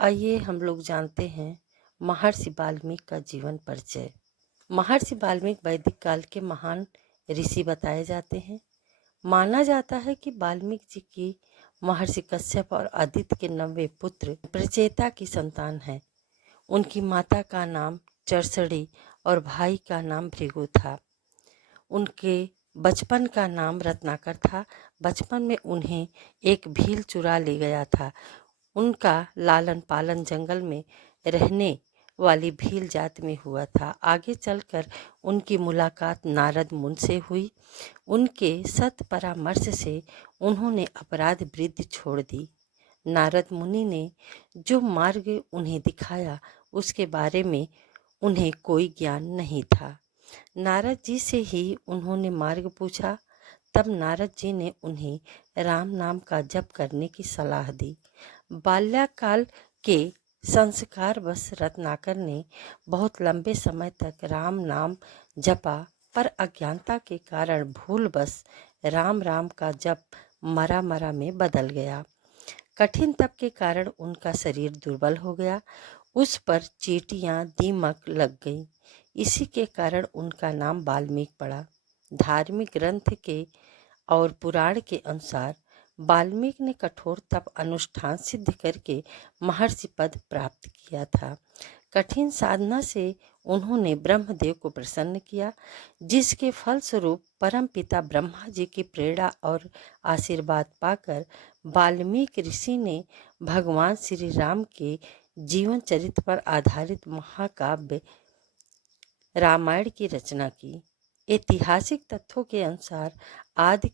आइए हम लोग जानते हैं महर्षि वाल्मीकि का जीवन परिचय। महर्षि वाल्मीकि वैदिक काल के महान ऋषि बताए जाते हैं। माना जाता है कि वाल्मीकि जी की महर्षि कश्यप और आदित्य के 9वें पुत्र प्रचेता की संतान है। उनकी माता का नाम चरसड़ी और भाई का नाम भृगु था। उनके बचपन का नाम रत्नाकर था। बचपन में उन्हें एक भील चुरा ले गया था। उनका लालन पालन जंगल में रहने वाली भील जात में हुआ था। आगे चलकर उनकी मुलाकात नारद मुनि से हुई। उनके सत परामर्श से उन्होंने अपराध वृत्ति छोड़ दी। नारद मुनि ने जो मार्ग उन्हें दिखाया उसके बारे में उन्हें कोई ज्ञान नहीं था। नारद जी से ही उन्होंने मार्ग पूछा। तब नारद जी ने उन्हें राम नाम का जप करने की सलाह दी। बाल्यकाल के संस्कार बस रत्नाकर ने बहुत लंबे समय तक राम नाम जपा, पर अज्ञानता के कारण भूल बस राम राम का जप मरा मरा में बदल गया। कठिन तप के कारण उनका शरीर दुर्बल हो गया। उस पर चींटियां दीमक लग गई। इसी के कारण उनका नाम वाल्मीकि पड़ा। धार्मिक ग्रंथ के और पुराण के अनुसार वाल्मीकि ने कठोर तप अनुष्ठान सिद्ध करके महर्षि पद प्राप्त किया था। कठिन साधना से उन्होंने ब्रह्मदेव को प्रसन्न किया, जिसके फलस्वरूप परम पिता ब्रह्मा जी की प्रेरणा और आशीर्वाद पाकर वाल्मीकि ऋषि ने भगवान श्री राम के जीवन चरित्र पर आधारित महाकाव्य रामायण की रचना की। ऐतिहासिक तथ्यों के अनुसार आदि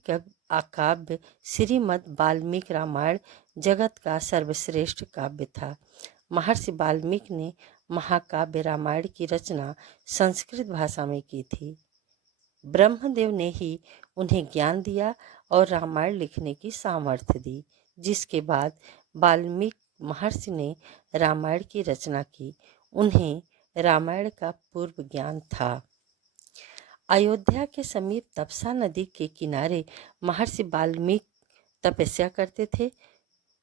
काव्य श्रीमद् वाल्मीकि रामायण जगत का सर्वश्रेष्ठ काव्य था। महर्षि वाल्मीकि ने महाकाव्य रामायण की रचना संस्कृत भाषा में की थी। ब्रह्मदेव ने ही उन्हें ज्ञान दिया और रामायण लिखने की सामर्थ्य दी, जिसके बाद वाल्मीकि महर्षि ने रामायण की रचना की। उन्हें रामायण का पूर्व ज्ञान था। अयोध्या के समीप तपसा नदी के किनारे महर्षि वाल्मीकि तपस्या करते थे।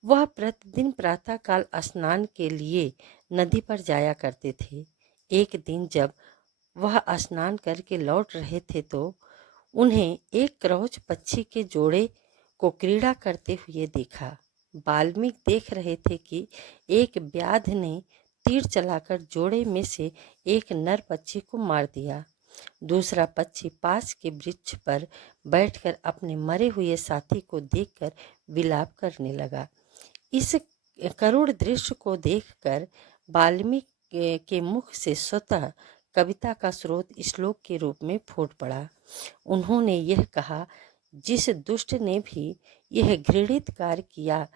वह प्रतिदिन प्रातःकाल स्नान के लिए नदी पर जाया करते थे। एक दिन जब वह स्नान करके लौट रहे थे तो उन्हें एक क्रौच पक्षी के जोड़े को क्रीड़ा करते हुए देखा। वाल्मीकि देख रहे थे कि एक व्याध ने तीर चलाकर जोड़े में से एक नर पक्षी को मार दिया। दूसरा पक्षी पास के वृक्ष पर बैठकर अपने मरे हुए साथी को देखकर विलाप करने लगा। इस करुण दृश्य को देखकर वाल्मीकि के मुख से स्वतः कविता का स्रोत श्लोक के रूप में फूट पड़ा। उन्होंने यह कहा, जिस दुष्ट ने भी यह घृणित कार्य किया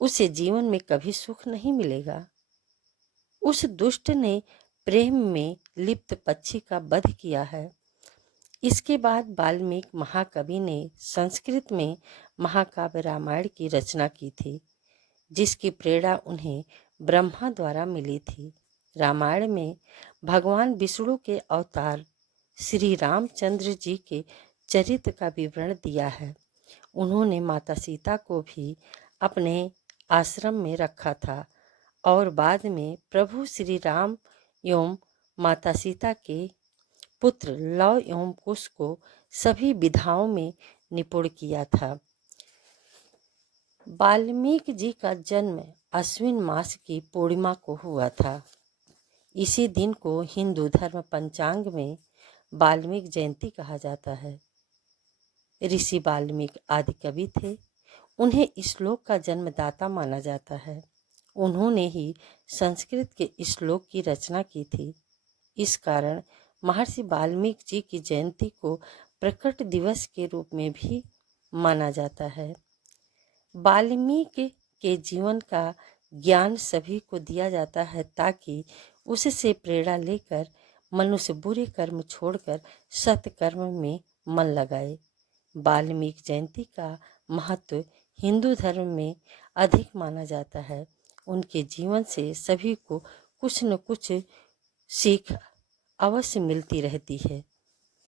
उसे जीवन में कभी सुख नहीं मिलेगा। उस दुष्ट ने प्रेम में लिप्त पक्षी का वध किया है। इसके बाद वाल्मीकि महाकवि ने संस्कृत में महाकाव्य रामायण की रचना की थी, जिसकी प्रेरणा उन्हें ब्रह्मा द्वारा मिली थी। रामायण में भगवान विष्णु के अवतार श्री रामचंद्र जी के चरित्र का विवरण दिया है। उन्होंने माता सीता को भी अपने आश्रम में रखा था और बाद में प्रभु श्री राम एवं माता सीता के पुत्र लव एवं कुश को सभी विधाओं में निपुण किया था। वाल्मीकि जी का जन्म अश्विन मास की पूर्णिमा को हुआ था। इसी दिन को हिंदू धर्म पंचांग में वाल्मीकि जयंती कहा जाता है। ऋषि वाल्मीकि आदि कवि थे। उन्हें श्लोक का जन्मदाता माना जाता है। उन्होंने ही संस्कृत के श्लोक की रचना की थी। इस कारण महर्षि वाल्मीकि जी की जयंती को प्रकट दिवस के रूप में भी माना जाता है। वाल्मीकि के जीवन का ज्ञान सभी को दिया जाता है ताकि उससे प्रेरणा लेकर मनुष्य बुरे कर्म छोड़कर सत्कर्म में मन लगाए। वाल्मीकि जयंती का महत्व हिंदू धर्म में अधिक माना जाता है। उनके जीवन से सभी को कुछ न कुछ सीख अवश्य मिलती रहती है।